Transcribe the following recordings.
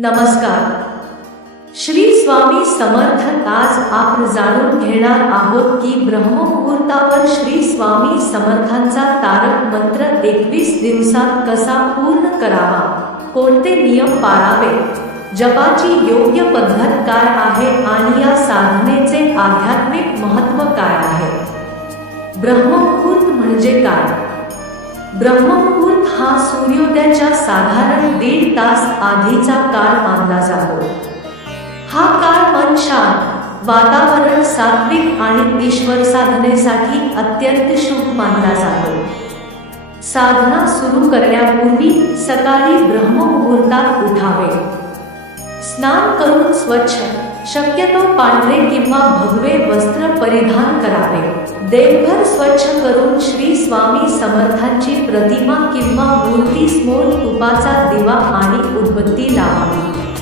नमस्कार. श्री स्वामी समर्थ. आज आपण जाणून घेणार आहोत की ब्रह्ममुहूर्तावर श्री स्वामी समर्थांचा तारक मंत्र 21 दिवसात कसा पूर्ण करावा, कोणते नियम पाळावे, जपाची योग्य पद्धत काय आहे आणि या साधनेचे आध्यात्मिक महत्त्व काय आहे. ब्रह्ममुहूर्त म्हणजे काय? ब्रह्ममुहूर्त हा सूर्योदयाच्या साधारण 1.5 तास आधीचा काळ मानला जातो. हा काळ मन शांत, वातावरण सात्विक आणि ईश्वर साधनेसाठी अत्यंत शुभ मानला जातो. साधना सुरू करण्यापूर्वी सकाळी ब्रह्ममुहूर्तात उठावे. स्नान करून स्वच्छ, शक्यतो पांढरे किंवा भगवे वस्त्र परिधान करावे. देवघर स्वच्छ करून श्री स्वामी समर्थांची प्रतिमा किंवा मूर्ती समोर तुपाचा दिवा आणि उदबत्ती लावावी.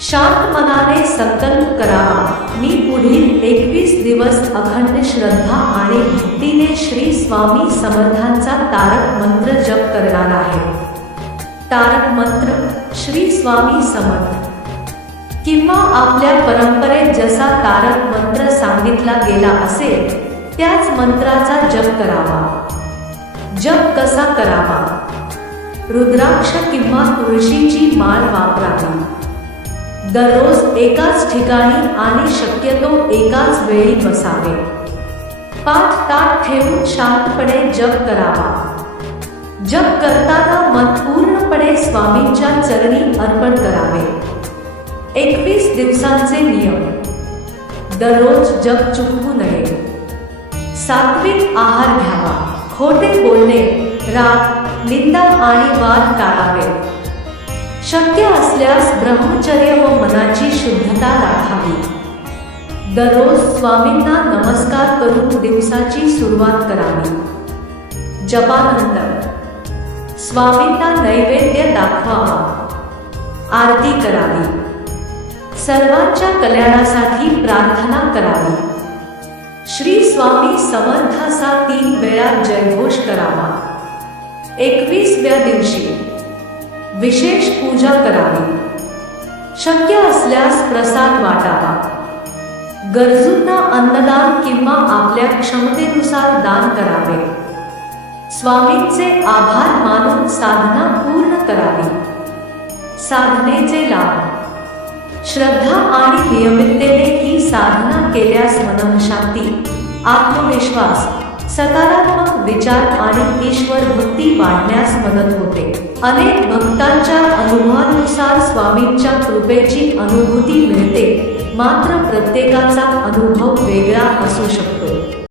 शांत मनाने संकल्प करावा, मी पुढील 21 दिवस अखंड श्रद्धा आणि भक्तीने श्री स्वामी समर्थांचा तारक मंत्र जप करणार आहे. तारक मंत्र श्री स्वामी समर्थ किंवा आपल्या परंपरेत जसा तारक मंत्र सांगितला गेला असेल त्याच मंत्राचा जप करावा. जप कसा करावा? रुद्राक्ष किंवा तुळशीची माळ वापरावी. दररोज एकाच ठिकाणी आणि शक्यतो एकाच वेळी बसावे. पाठ ताट ठेवून शांतपणे जप करावा. जप करताना मन पूर्णपणे स्वामींच्या चरणी अर्पण करावे. 21 दिवसांचे नियम. दररोज जप चुकवू नये. सात्विक आहार घ्यावा. खोटे बोलणे, राग, निंदा आणि वाद टाळावे. शक्य असल्यास ब्रह्मचर्य व मनाची शुद्धता राखावी. दररोज स्वामींना नमस्कार करून दिवसाची सुरुवात करावी. जपानंतर स्वामींना नैवेद्य दाखवावा. आरती करावी. सर्वांच्या कल्याणासाठी प्रार्थना करावी. श्री स्वामी समर्थाचा 3 वेळा जयघोष करावा. 21व्या दिवशी विशेष पूजा करावी. शक्य असल्यास प्रसाद वाटावा. गरजूंना अन्नदान किंवा आपल्या क्षमतेनुसार दान करावे. स्वामींचे आभार मानून साधना पूर्ण करावी. साधनेचे लाभ. श्रद्धा आणि नियमिततेने ही साधना केल्यास मनःशांती, आत्मविश्वास, सकारात्मक विचार आणि ईश्वर भक्ती वाढण्यास मदत होते. अनेक भक्तांच्या अनुभवानुसार स्वामींच्या कृपेची अनुभूती मिळते, मात्र प्रत्येकाचा अनुभव वेगळा असू शकतो.